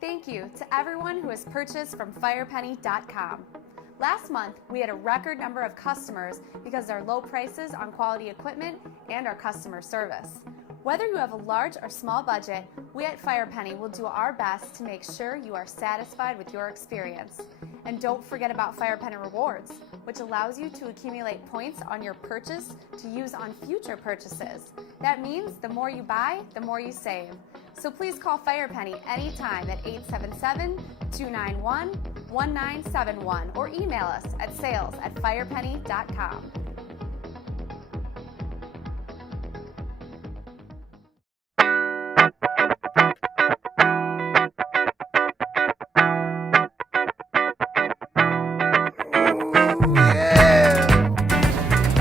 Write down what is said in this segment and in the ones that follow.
Thank you to everyone who has purchased from firepenny.com. Last month, we had a record number of customers because of our low prices on quality equipment and our customer service. Whether you have a large or small budget, we at Firepenny will do our best to make sure you are satisfied with your experience. And don't forget about Firepenny Rewards, which allows you to accumulate points on your purchase to use on future purchases. That means the more you buy, the more you save. So please call Firepenny anytime at 877-291-1971 or email us at sales@firepenny.com.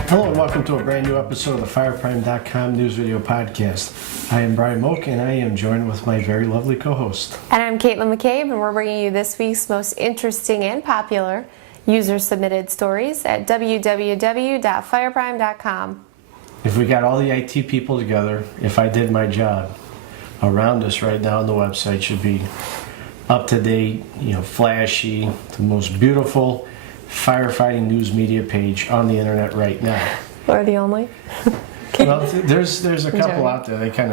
Hello and welcome to a brand new episode of the Fireprime.com news video podcast. I am Brian Moak and I am joined with my very lovely co-host. And I'm Caitlyn McCabe, and we're bringing you this week's most interesting and popular user-submitted stories at www.fireprime.com. If we got all the IT people together, if I did my job, around us right now on the website should be up to date, flashy, the most beautiful firefighting news media page on the internet right now. Or the only? Well, there's a couple out there. They kind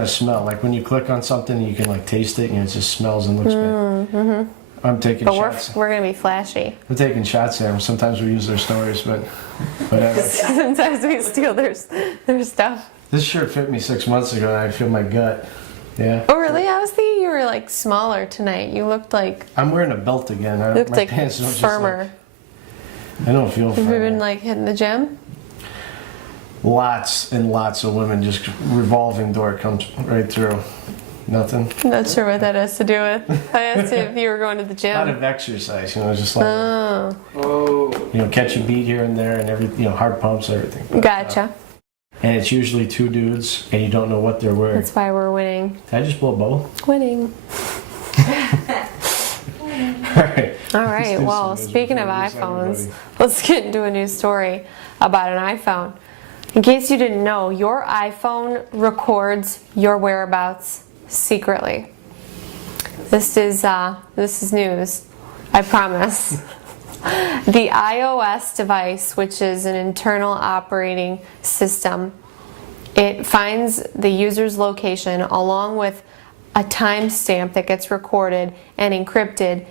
of smell like when you click on something, you can like taste it, and it just smells and looks bad. Mm-hmm. I'm taking shots. We're gonna be flashy. I'm taking shots at them. Sometimes we use their stories, but whatever. Sometimes we steal their stuff. This shirt fit me 6 months ago, and I feel my gut. Yeah. Oh really? I was thinking you were like smaller tonight. You looked like. I'm wearing a belt again. You looked my like pants don't firmer. I don't feel firm. Have you been like hitting the gym? Lots and lots of women, just revolving door comes right through. Nothing. I'm not sure what that has to do with. I asked you if you were going to the gym. A lot of exercise, just like catch a beat here and there, and hard pumps, everything. But, gotcha. And it's usually two dudes, and you don't know what they're wearing. That's why we're winning. Did I just blow a bubble? Winning. All right. Well, speaking of iPhones, let's get into a news story about an iPhone. In case you didn't know, your iPhone records your whereabouts secretly. This is news. I promise. The iOS device, which is an internal operating system, it finds the user's location along with a timestamp that gets recorded and encrypted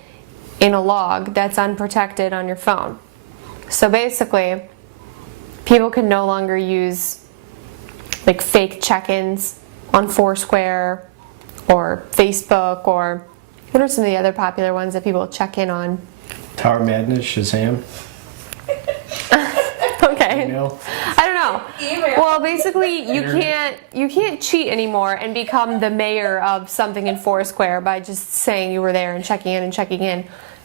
in a log that's unprotected on your phone. So basically, people can no longer use like fake check-ins on Foursquare or Facebook, or what are some of the other popular ones that people check in on? Tower Madness, Shazam. Okay. Email. I don't know. Email. Well, basically, you can't cheat anymore and become the mayor of something in Foursquare by just saying you were there and checking in,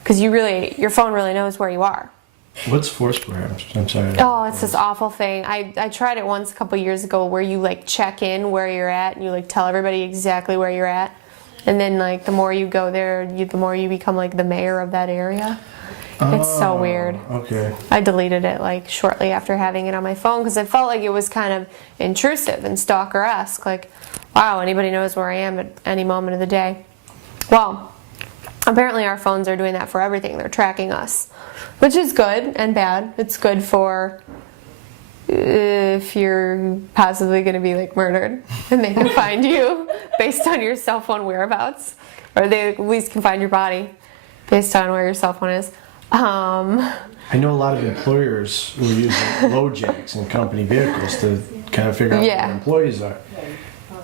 because your phone really knows where you are. What's Foursquare? I'm sorry. Oh, it's this awful thing. I tried it once a couple years ago where you like check in where you're at and you like tell everybody exactly where you're at, and then like the more you go there, the more you become like the mayor of that area. It's so weird. Okay. I deleted it like shortly after having it on my phone because I felt like it was kind of intrusive and stalker-esque. Like, wow, anybody knows where I am at any moment of the day. Well, apparently our phones are doing that for everything. They're tracking us, which is good and bad. It's good for if you're possibly going to be like murdered and they can find you based on your cell phone whereabouts, or they at least can find your body based on where your cell phone is. I know a lot of employers who are using load jacks in company vehicles to kind of figure out where their employees are.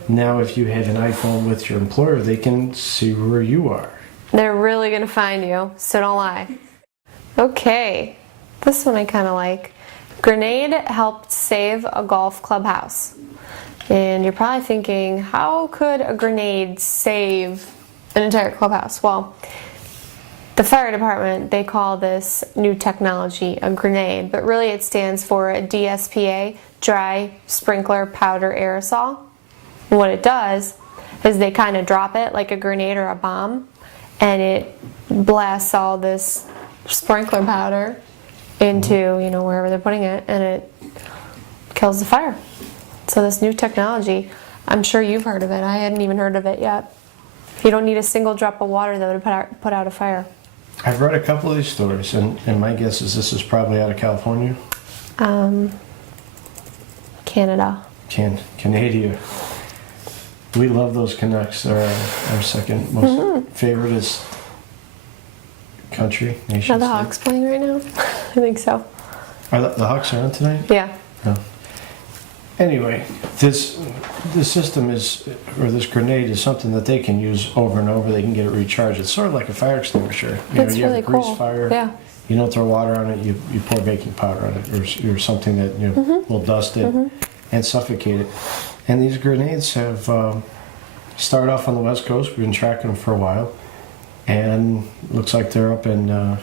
Now, if you have an iPhone with your employer, they can see where you are. They're really going to find you, so don't lie. Okay, this one I kind of like. Grenade helped save a golf clubhouse. And you're probably thinking, how could a grenade save an entire clubhouse? Well, the fire department, they call this new technology a grenade, but really it stands for a DSPA, dry sprinkler powder aerosol. And what it does is they kind of drop it like a grenade or a bomb, and it blasts all this sprinkler powder into, wherever they're putting it, and it kills the fire. So this new technology, I'm sure you've heard of it. I hadn't even heard of it yet. You don't need a single drop of water though to put out a fire. I've read a couple of these stories, and my guess is this is probably out of California. Canada. Canada. We love those Canucks. They're our second most favoriteest country, nation. Are the Hawks playing right now? I think so. Are the Hawks on tonight? Yeah. No. Anyway, this system is, or this grenade is something that they can use over and over. They can get it recharged. It's sort of like a fire extinguisher. It's you really have a grease cool. fire. Yeah. You don't throw water on it. You pour baking powder on it, or something that will dust it and suffocate it. And these grenades have started off on the West Coast. We've been tracking them for a while, and looks like they're up in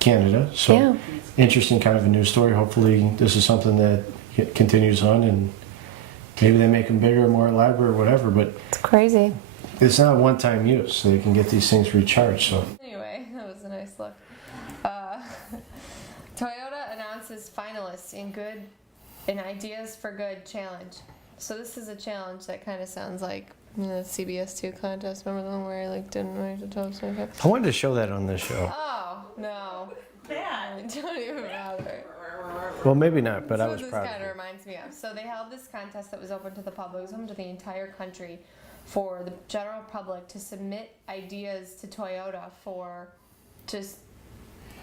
Canada. So interesting kind of a news story. Hopefully, this is something that continues on, and maybe they make them bigger, more elaborate, or whatever. But it's crazy. It's not one-time use, so they can get these things recharged. So anyway, that was a nice look. Toyota announces finalists in Ideas for Good challenge. So this is a challenge that kind of sounds like the CBS2 contest. Remember the one where I didn't write the toast? I wanted to show that on this show. Oh no! Bad. Don't even bother. Well, maybe not, but I was proud. proud. This kind of reminds me of. So they held this contest that was open to the public. It was open to the entire country for the general public to submit ideas to Toyota for just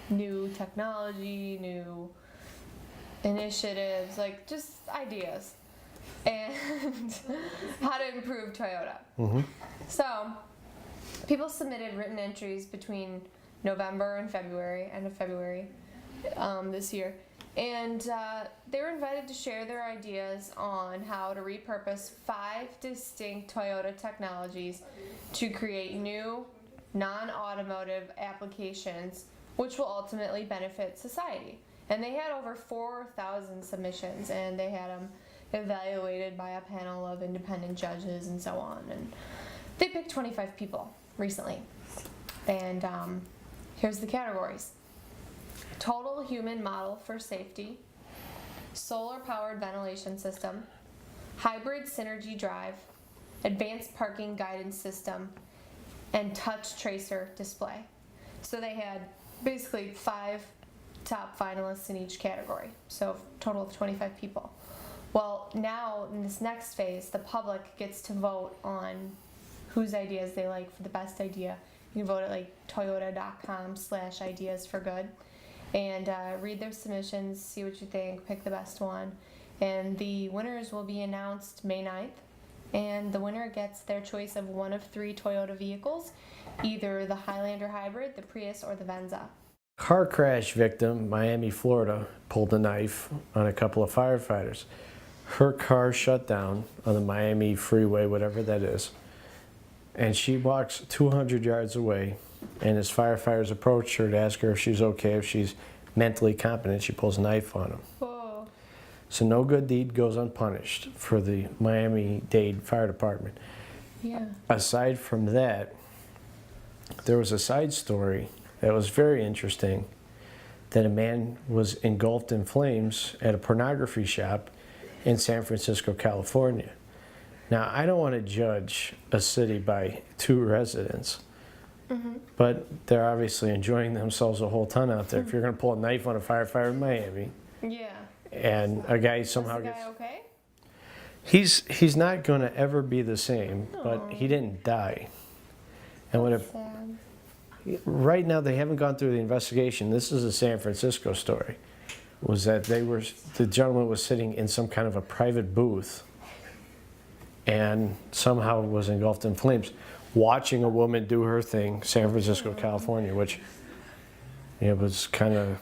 new technology, new initiatives, like just ideas, and how to improve Toyota. So people submitted written entries between November and February, end of February this year. And they were invited to share their ideas on how to repurpose 5 distinct Toyota technologies to create new, non-automotive applications which will ultimately benefit society. And they had over 4,000 submissions, and they had them evaluated by a panel of independent judges and so on. And they picked 25 people recently. And here's the categories. Total human model for safety, solar-powered ventilation system, hybrid synergy drive, advanced parking guidance system, and touch tracer display. So they had basically 5 top finalists in each category, so a total of 25 people. Well, now in this next phase, the public gets to vote on whose ideas they like for the best idea. You can vote at toyota.com/ideasforgood. And read their submissions, see what you think, pick the best one. And the winners will be announced May 9th. And the winner gets their choice of one of 3 Toyota vehicles, either the Highlander Hybrid, the Prius, or the Venza. Car crash victim, Miami, Florida, pulled a knife on a couple of firefighters. Her car shut down on the Miami freeway, whatever that is. And she walks 200 yards away. And as firefighters approach her to ask her if she's okay, if she's mentally competent, she pulls a knife on them. Whoa. So no good deed goes unpunished for the Miami-Dade Fire Department. Yeah. Aside from that, there was a side story that was very interesting, that a man was engulfed in flames at a pornography shop in San Francisco, California. Now, I don't want to judge a city by 2 residents. But they're obviously enjoying themselves a whole ton out there. If you're going to pull a knife on a firefighter in Miami, and a guy somehow gets... okay? He's not going to ever be the same, but he didn't die. And right now they haven't gone through the investigation. This is a San Francisco story. Was that the gentleman was sitting in some kind of a private booth and somehow was engulfed in flames, watching a woman do her thing, San Francisco, California, which was kind of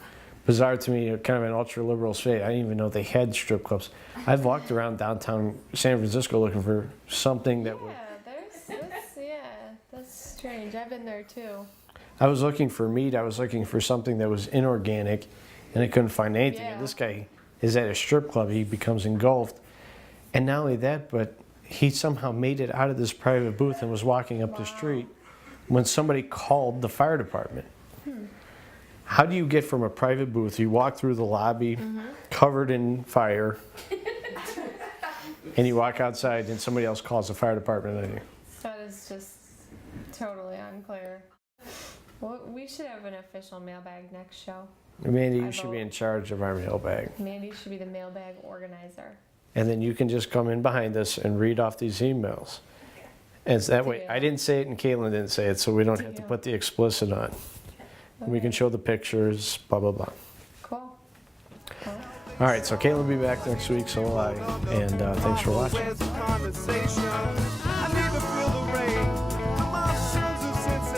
bizarre to me, kind of an ultra-liberal state. I didn't even know they had strip clubs. I've walked around downtown San Francisco looking for something that would... That's strange. I've been there too. I was looking for meat. I was looking for something that was inorganic, and I couldn't find anything. And this guy is at a strip club. He becomes engulfed. And not only that, but he somehow made it out of this private booth and was walking up the street when somebody called the fire department. How do you get from a private booth, you walk through the lobby covered in fire, and you walk outside and somebody else calls the fire department on you? That is just Totally unclear. Well, we should have an official mailbag next show. Mandy, you should be in charge of our mailbag. Mandy should be the mailbag organizer. And then you can just come in behind us and read off these emails. And it's that way, I didn't say it and Caitlyn didn't say it, so we don't have to put the explicit on. And we can show the pictures, blah, blah, blah. Cool. All right, so Caitlyn will be back next week, so will I. And thanks for watching.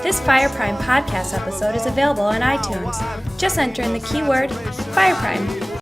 This Fireprime podcast episode is available on iTunes. Just enter in the keyword Fireprime.